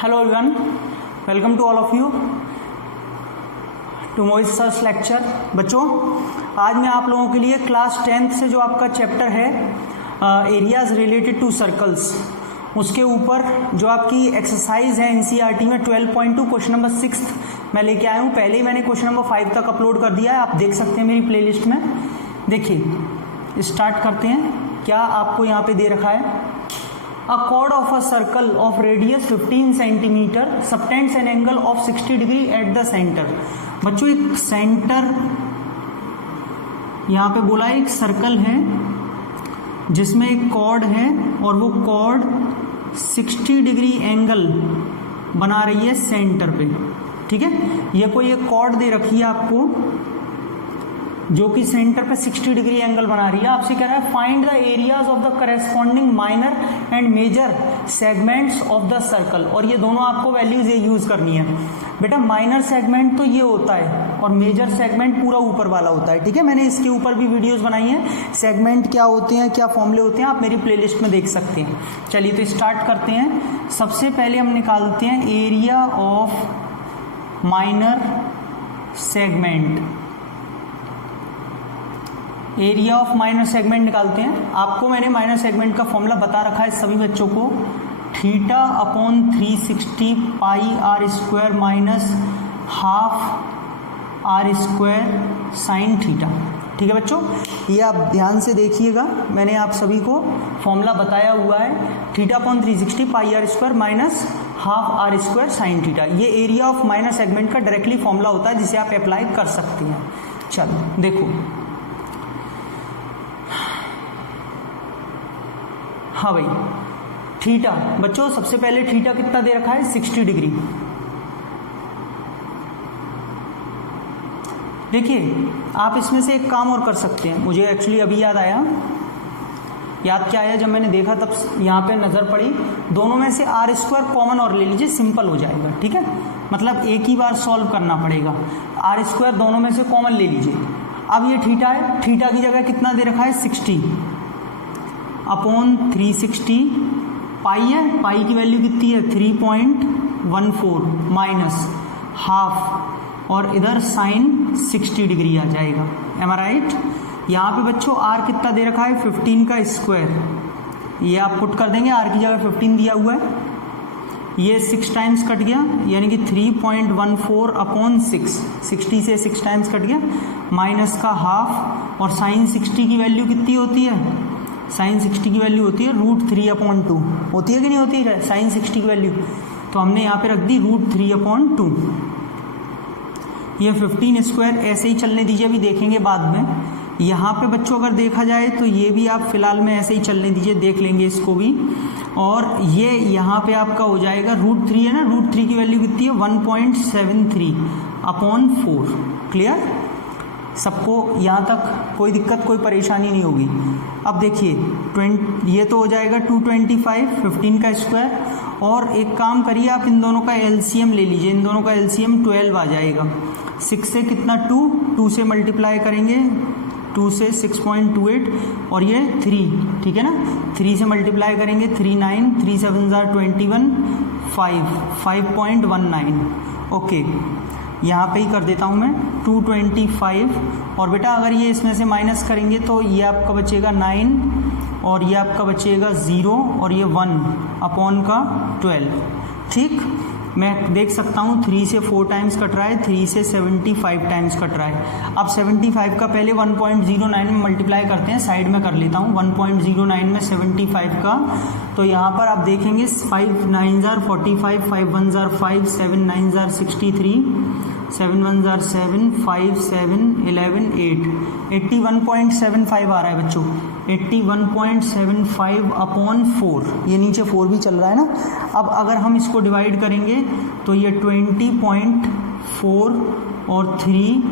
Hello everyone, welcome to all of you to Moiz Sir's lecture। बच्चों, आज मैं आप लोगों के लिए क्लास 10th से जो आपका चैप्टर है एरियाज रिलेटेड टू सर्कल्स, उसके ऊपर जो आपकी एक्सरसाइज है एनसीईआरटी में 12.2 क्वेश्चन नंबर 6 मैं लेके आया हूँ। पहले ही मैंने क्वेश्चन नंबर 5 तक अपलोड कर दिया है, आप देख सकते हैं मेरी प्लेलिस्ट में। देखिए स्टार्ट करते हैं। क्या आपको यहाँ पे दे रखा है, A chord of a circle of radius 15 centimeter subtends an angle of 60 degree at the center। बच्चों एक सेंटर यहाँ पे बोला है, एक सर्कल है जिसमें एक कॉर्ड है और वो कॉर्ड 60 डिग्री एंगल बना रही है सेंटर पे। ठीक है, ये कोई एक कॉर्ड दे रखी है आपको जो कि सेंटर पे 60 डिग्री एंगल बना रही है। आपसे कह रहा है find the areas of the corresponding minor and major segments of the circle. और ये दोनों आपको वैल्यूज ये यूज करनी है बेटा। माइनर सेगमेंट तो ये होता है और मेजर सेगमेंट पूरा ऊपर वाला होता है। ठीक है, मैंने इसके ऊपर भी वीडियोस बनाई हैं, सेगमेंट क्या होते हैं, क्या फॉर्मूले होते हैं, आप मेरी प्लेलिस्ट में देख सकते हैं। चलिए तो स्टार्ट करते हैं। सबसे पहले हम निकालते हैं area of minor segment. Area of minor segment निकालते हैं। आपको मैंने माइनर सेगमेंट का फॉर्मूला बता रखा है सभी बच्चों को, theta upon 360 pi r square minus half r square sine theta. ठीक है बच्चों, ये आप ध्यान से देखिएगा, मैंने आप सभी को फॉर्मूला बताया हुआ है। Theta upon 360 pi r square minus half r square sine theta, ये एरिया ऑफ माइनर सेगमेंट का डायरेक्टली फॉर्मूला होता है जिसे आप अप्लाई कर सकते हैं। चलो देखो, हाँ भाई थीटा, बच्चों सबसे पहले थीटा कितना दे रखा है, 60 डिग्री। देखिए आप इसमें से एक काम और कर सकते हैं, मुझे एक्चुअली अभी याद आया। याद क्या आया, जब मैंने देखा तब यहाँ पे नज़र पड़ी, दोनों में से आर स्क्वायर कॉमन और ले लीजिए, सिंपल हो जाएगा। ठीक है, मतलब एक ही बार सॉल्व करना पड़ेगा। आर स्क्वायर दोनों में से कॉमन ले लीजिए। अब ये थीटा है, थीटा की जगह कितना दे रखा है, 60 अपॉन 360 पाई है, पाई की वैल्यू कितनी है 3.14 माइनस हाफ और इधर साइन 60 डिग्री आ जाएगा। एम आई राइट। यहाँ पे बच्चों आर कितना दे रखा है, 15 का स्क्वायर, ये आप पुट कर देंगे, आर की जगह 15 दिया हुआ है, ये 6 टाइम्स कट गया यानी कि 3.14 अपॉन 6, 60 से 6 टाइम्स कट गया, माइनस का हाफ और साइन 60 की वैल्यू कितनी होती है, साइन 60 की वैल्यू होती है √3/2। होती है कि नहीं होती है साइन 60 की वैल्यू, तो हमने यहाँ पे रख दी √3/2। ये 15 स्क्वायर ऐसे ही चलने दीजिए, अभी देखेंगे बाद में। यहाँ पे बच्चों अगर देखा जाए तो ये भी आप फिलहाल में ऐसे ही चलने दीजिए, देख लेंगे इसको भी। और ये यहाँ पे आपका हो जाएगा √3 है ना, √3 की वैल्यू कितनी है 1.73/4। क्लियर, सबको यहाँ तक कोई दिक्कत कोई परेशानी नहीं होगी। अब देखिए ये तो हो जाएगा 225, 15 का स्क्वायर, और एक काम करिए आप इन दोनों का एलसीएम ले लीजिए, इन दोनों का एलसीएम 12 आ जाएगा। 6 से कितना 2 से मल्टीप्लाई करेंगे, 2 से 6.28 और ये 3, ठीक है ना, 3 से मल्टीप्लाई करेंगे 3 9, 3 7 21, 5.19। ओके, यहाँ पे ही कर देता हूँ मैं 225। और बेटा अगर ये इसमें से माइनस करेंगे तो ये आपका बचेगा 9 और ये आपका बचेगा 0 और ये 1 अपॉन का 12। ठीक, मैं देख सकता हूँ 3 से 4 टाइम्स कट रहा है, 3 से 75 टाइम्स कट रहा है। अब 75 का पहले 1.09 में मल्टीप्लाई करते हैं, साइड में कर लेता हूँ 1.09 में 75 का, तो यहाँ पर आप देखेंगे 5 9 जार 45, 5 1 जार 5, 7 9 जार 63, 7 1 जार 7, 5 7 11 8, 81.75 आ रहा है बच्चों, 81.75 अपॉन 4, ये नीचे 4 भी चल रहा है ना। अब अगर हम इसको डिवाइड करेंगे तो ये 20.4 और 3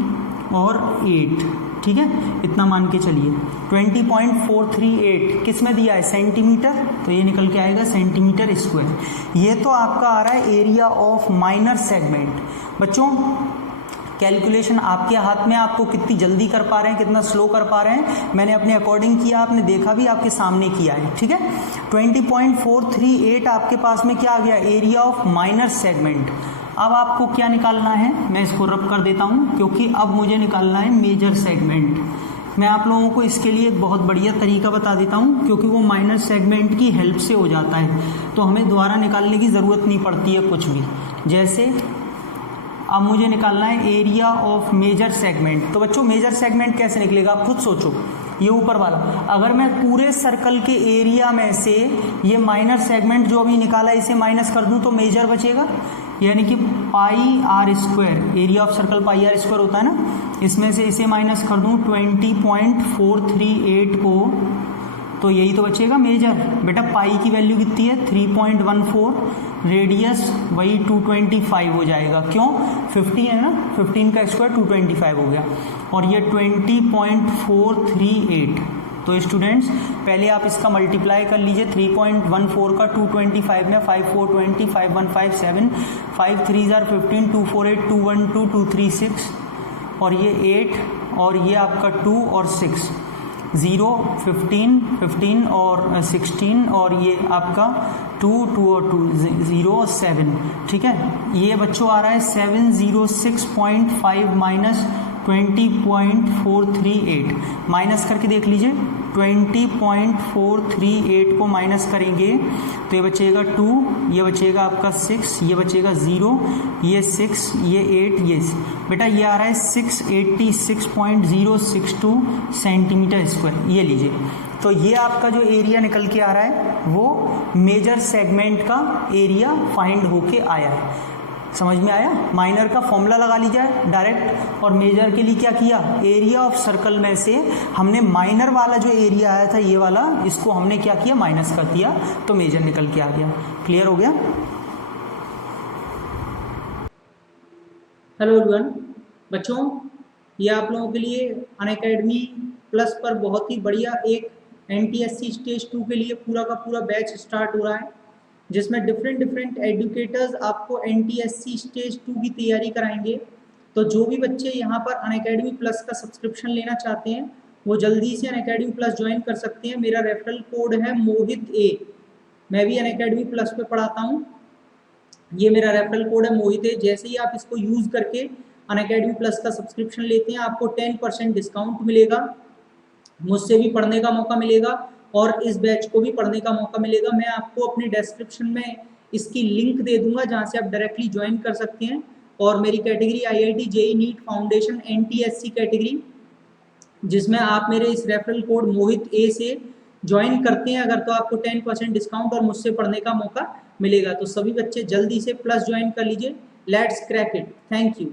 और 8, ठीक है, इतना मान के चलिए 20.438 किस में दिया है, सेंटीमीटर, तो ये निकल के आएगा सेंटीमीटर स्क्वायर। ये तो आपका आ रहा है एरिया ऑफ माइनर सेगमेंट। बच्चों कैलकुलेशन आपके हाथ में, आपको कितनी जल्दी कर पा रहे हैं, कितना स्लो कर पा रहे हैं, मैंने अपने अकॉर्डिंग किया, आपने देखा भी, आपके सामने किया है, ठीक है। 20.438 आपके पास में क्या आ गया, एरिया ऑफ माइनर सेगमेंट। अब आपको क्या निकालना है, मैं इसको रब कर देता हूँ, क्योंकि अब मुझे निकालना है मेजर सेगमेंट। मैं आप लोगों को इसके लिए एक बहुत बढ़िया तरीका बता देता हूँ, क्योंकि वो माइनर सेगमेंट की हेल्प से हो जाता है, तो हमें दोबारा निकालने की ज़रूरत नहीं पड़ती है कुछ भी। जैसे अब मुझे निकालना है एरिया ऑफ मेजर सेगमेंट। तो बच्चों मेजर सेगमेंट कैसे निकलेगा, आप खुद सोचो। ये ऊपर वाला, अगर मैं पूरे सर्कल के एरिया में से ये माइनर सेगमेंट जो अभी निकाला इसे माइनस कर दूं तो मेजर बचेगा, यानी कि pi r square, area of circle pi r square होता है ना, इसमें से इसे माइनस कर दूं 20.438 को, तो यही तो बचेगा मेजर। बेटा पाई की वैल्यू कितनी है 3.14, रेडियस वही 225 हो जाएगा, क्यों 15 है ना, 15 का स्क्वायर 225 हो गया, और ये 20.438। तो स्टूडेंट्स पहले आप इसका मल्टीप्लाई कर लीजिए, 3.14 का 225 में 5 4 20 5 1 5 7 5 3 15 2 4 8 2 1 2 2 3 6, और ये 8, और ये आपका 2 और 6, 0 15 15 और 16, और ये आपका 2 2 और 2 0 और 7, ठीक है। ये बच्चों आ रहा है 706.5 माइनस 20.438, माइनस करके देख लीजिए, 20.438 को माइनस करेंगे तो ये बचेगा 2, ये बचेगा आपका 6, ये बचेगा 0, ये 6, ये 8, ये बेटा ये आ रहा है 686.062 सेंटीमीटर स्क्वायर, ये लीजिए। तो ये आपका जो एरिया निकल के आ रहा है वो मेजर सेगमेंट का एरिया फाइंड होके आया है। समझ में आया, माइनर का फॉर्मूला लगा लीजिए डायरेक्ट, और मेजर के लिए क्या किया, एरिया ऑफ सर्कल में से हमने माइनर वाला जो एरिया आया था ये वाला, इसको हमने क्या किया माइनस कर दिया, तो मेजर निकल के आ गया। क्लियर हो गया। हेलो एवरीवन बच्चों, ये आप लोगों के लिए अनअकैडमी प्लस पर बहुत ही बढ़िया एक NTSC स्टेज 2 के लिए पूरा का पूरा बैच स्टार्ट हो रहा है, जिसमें डिफरेंट एजुकेटर्स आपको NTSC स्टेज 2 की तैयारी कराएंगे। तो जो भी बच्चे यहाँ पर अनअकैडमी प्लस का सब्सक्रिप्शन लेना चाहते हैं वो जल्दी से अनअकैडमी प्लस ज्वाइन कर सकते हैं। मेरा रेफरल कोड है मोहित ए, मैं भी अनअकैडमी प्लस पे पढ़ाता हूँ, ये मेरा रेफरल कोड है मोहित ए। जैसे ही आप इसको यूज़ करके अनअकैडमी प्लस का सब्सक्रिप्शन लेते हैं आपको 10% डिस्काउंट मिलेगा, मुझसे भी पढ़ने का मौका मिलेगा और इस बैच को भी पढ़ने का मौका मिलेगा। मैं आपको अपने डिस्क्रिप्शन में इसकी लिंक दे दूंगा जहां से आप डायरेक्टली ज्वाइन कर सकते हैं। और मेरी category IIT JEE NEET foundation NTSC category, जिसमें आप मेरे इस रेफरल कोड मोहित ए से ज्वाइन करते हैं अगर, तो आपको 10% डिस्काउंट और मुझसे पढ़ने का मौका मिलेगा। तो सभी बच्चे जल्दी से प्लस ज्वाइन कर लीजिए। Let's crack it. Thank you.